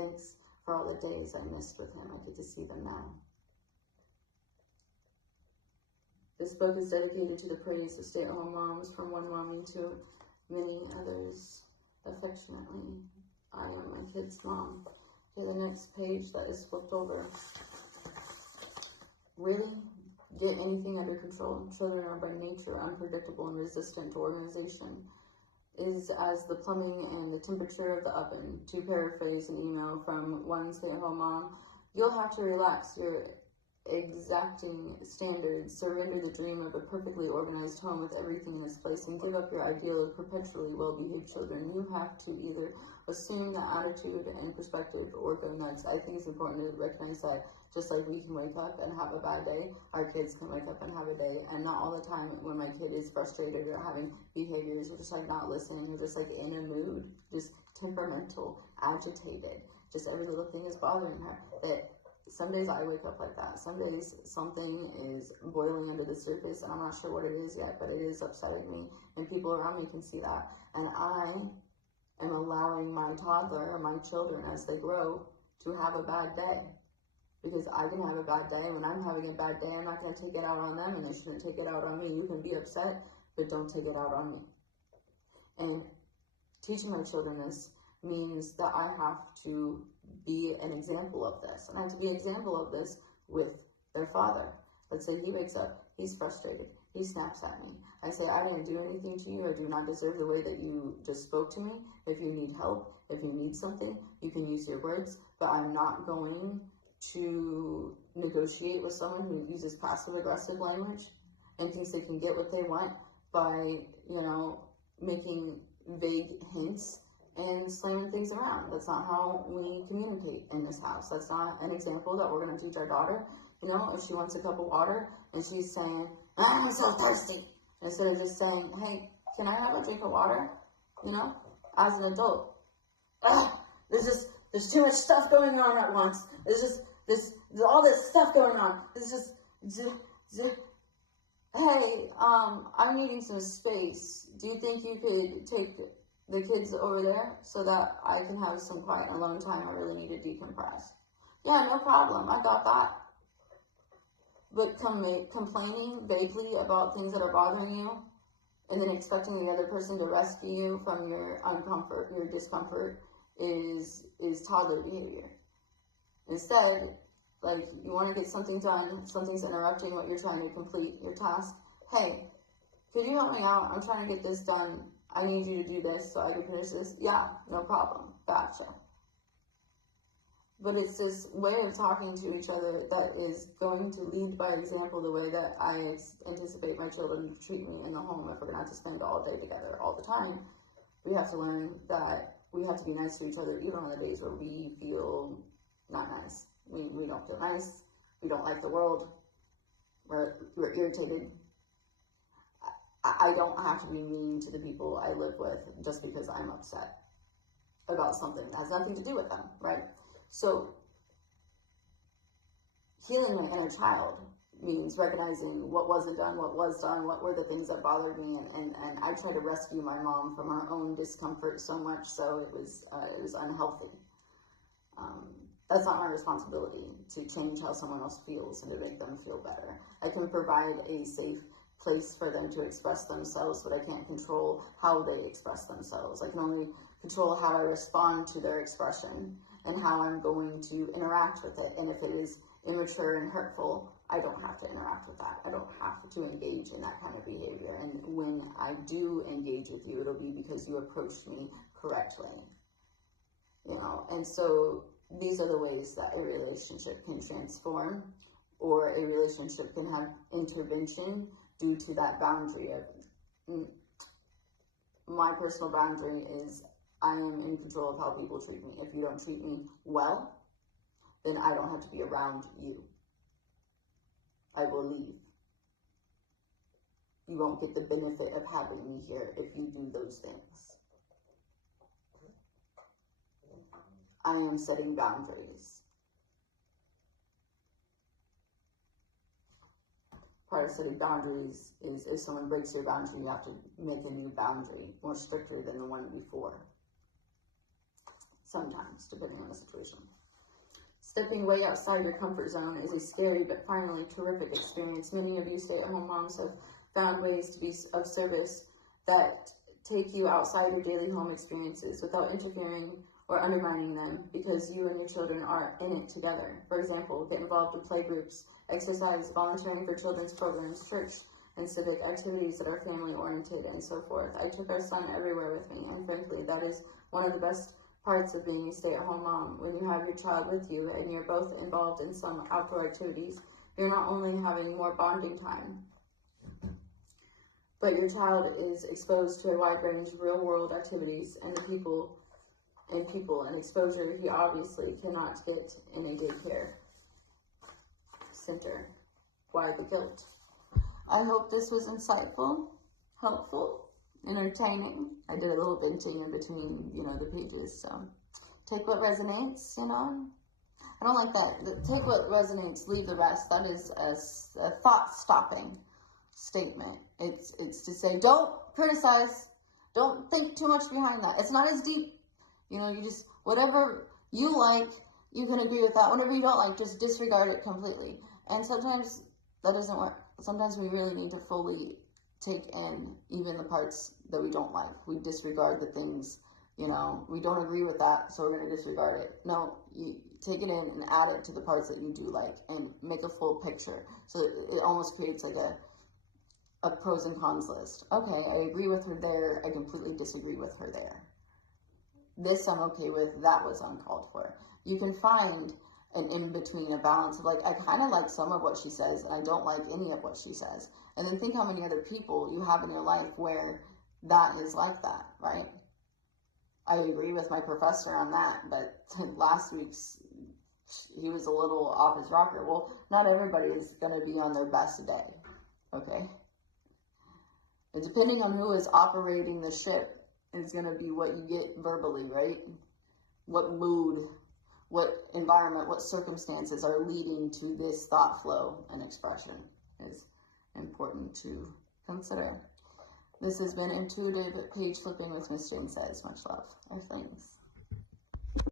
Thanks for all the days I missed with him. I get to see them now. This book is dedicated to the praise of stay-at-home moms, from one mommy to many others. Affectionately, I am my kid's mom. To the next page that is flipped over. Really? Get anything under control. Children are by nature unpredictable and resistant to organization. Is as the plumbing and the temperature of the oven. To paraphrase an email from one stay-at-home mom, you'll have to relax your exacting standards, surrender the dream of a perfectly organized home with everything in its place, and give up your ideal of perpetually well-behaved children. You have to either assume the attitude and perspective or go nuts. I think it's important to recognize that just like we can wake up and have a bad day, our kids can wake up and have a day, and not all the time when my kid is frustrated or having behaviors or just like not listening or just like in a mood, just temperamental, agitated, just every little thing is bothering her. That some days I wake up like that. Some days something is boiling under the surface and I'm not sure what it is yet, but it is upsetting me, and people around me can see that. And I am allowing my toddler or my children as they grow to have a bad day. Because I can have a bad day. When I'm having a bad day, I'm not going to take it out on them, and they shouldn't take it out on me. You can be upset, but don't take it out on me. And teaching my children this means that I have to be an example of this. And I have to be an example of this with their father. Let's say he wakes up, he's frustrated, he snaps at me. I say, I didn't do anything to you, or do not deserve the way that you just spoke to me. If you need help, if you need something, you can use your words, but I'm not going to negotiate with someone who uses passive-aggressive language and thinks they can get what they want by, making vague hints and slamming things around. That's not how we communicate in this house. That's not an example that we're going to teach our daughter. If she wants a cup of water and she's saying, I'm so thirsty, instead of just saying, hey, can I have a drink of water? As an adult. There's too much stuff going on at once. There's all this stuff going on. Hey, I'm needing some space. Do you think you could take the kids over there so that I can have some quiet and alone time? I really need to decompress. Yeah, no problem. I got that. But complaining vaguely about things that are bothering you, and then expecting the other person to rescue you from your discomfort, is toddler behavior. Instead, you want to get something done, something's interrupting what you're trying to complete, your task. Hey, could you help me out? I'm trying to get this done. I need you to do this so I can finish this. Yeah, no problem. Gotcha. But it's this way of talking to each other that is going to lead by example, the way that I anticipate my children to treat me in the home. If we're going to have to spend all day together all the time, we have to learn that we have to be nice to each other even on the days where we feel not nice. We don't feel nice. We don't like the world. We're irritated. I don't have to be mean to the people I live with just because I'm upset about something that has nothing to do with them, right? So, healing my inner child means recognizing what wasn't done, what was done, what were the things that bothered me, and I tried to rescue my mom from her own discomfort so much so it was unhealthy. That's not my responsibility to change how someone else feels and to make them feel better. I can provide a safe place for them to express themselves, but I can't control how they express themselves. I can only control how I respond to their expression and how I'm going to interact with it. And if it is immature and hurtful, I don't have to interact with that. I don't have to engage in that kind of behavior. And when I do engage with you, it'll be because you approached me correctly. And so these are the ways that a relationship can transform, or a relationship can have intervention due to that boundary of, my personal boundary is I am in control of how people treat me. If you don't treat me well, then I don't have to be around you. I will leave. You won't get the benefit of having me here if you do those things. I am setting boundaries. Part of setting boundaries is if someone breaks your boundary, you have to make a new boundary, more stricter than the one before. sometimes, depending on the situation. Stepping way outside your comfort zone is a scary but finally terrific experience. Many of you stay-at-home moms have found ways to be of service that take you outside your daily home experiences without interfering or undermining them, because you and your children are in it together. For example, get involved in play groups, exercise, volunteering for children's programs, church and civic activities that are family-oriented, and so forth. I took our son everywhere with me, and frankly, that is one of the best parts of being a stay-at-home mom. When you have your child with you and you're both involved in some outdoor activities, you're not only having more bonding time, but your child is exposed to a wide range of real-world activities and people and exposure he obviously cannot get in a daycare center. Why the guilt? I hope this was insightful, helpful, entertaining. I did a little benching in between, the pages, so take what resonates, I don't like that. Take what resonates, leave the rest. That is a thought-stopping statement. It's to say, don't criticize, don't think too much behind that. It's not as deep. You just, whatever you like, you can agree with that. Whatever you don't like, just disregard it completely. And sometimes that doesn't work. Sometimes we really need to fully take in even the parts that we don't like. We disregard the things, we don't agree with that, so we're going to disregard it. No, you take it in and add it to the parts that you do like and make a full picture. So it almost creates like a pros and cons list. Okay, I agree with her there. I completely disagree with her there. This I'm okay with. That was uncalled for. You can find an in-between, a balance of I kind of like some of what she says and I don't like any of what she says. And then think how many other people you have in your life where that is like that, right? I agree with my professor on that, but last week's, he was a little off his rocker. Well, not everybody is going to be on their best day, okay? And depending on who is operating the ship is going to be what you get verbally, right? What mood, what environment, what circumstances are leading to this thought flow and expression is important to consider. This has been Intuitive Page Flipping with Miss Jane Says. Much love. Thanks.